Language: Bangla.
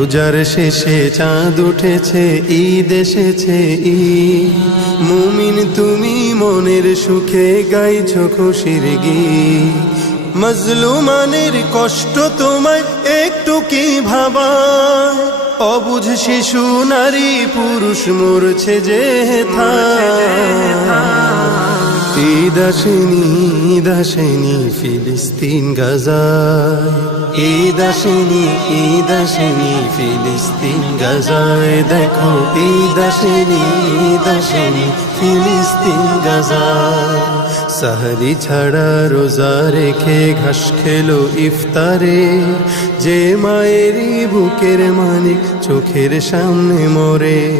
রোজার শেষে চাঁদ উঠেছে, ঈদ এসেছে, ঈদ। মুমিন তুমি মনের সুখে গাইছো খুশির গীত। মজলুমানের কষ্ট তোমায় একটু কি ভাবায়? অবুঝ শিশু নারী পুরুষ মরছে যে ঈদ আসেনি, ঈদ আসেনি ফিলিস্তিন গাজায়। ঈদ আসেনি, ঈদ আসেনি ফিলিস্তিন গাজায়। দেখো ঈদ আসেনি, ঈদ আসেনি ফিলিস্তিন গাজায়। সাহরি ছাড়া রোজা রেখে ঘাস খেলো ইফতারে, যে মায়েরই বুকের মানিক চোখের সামনে মরে।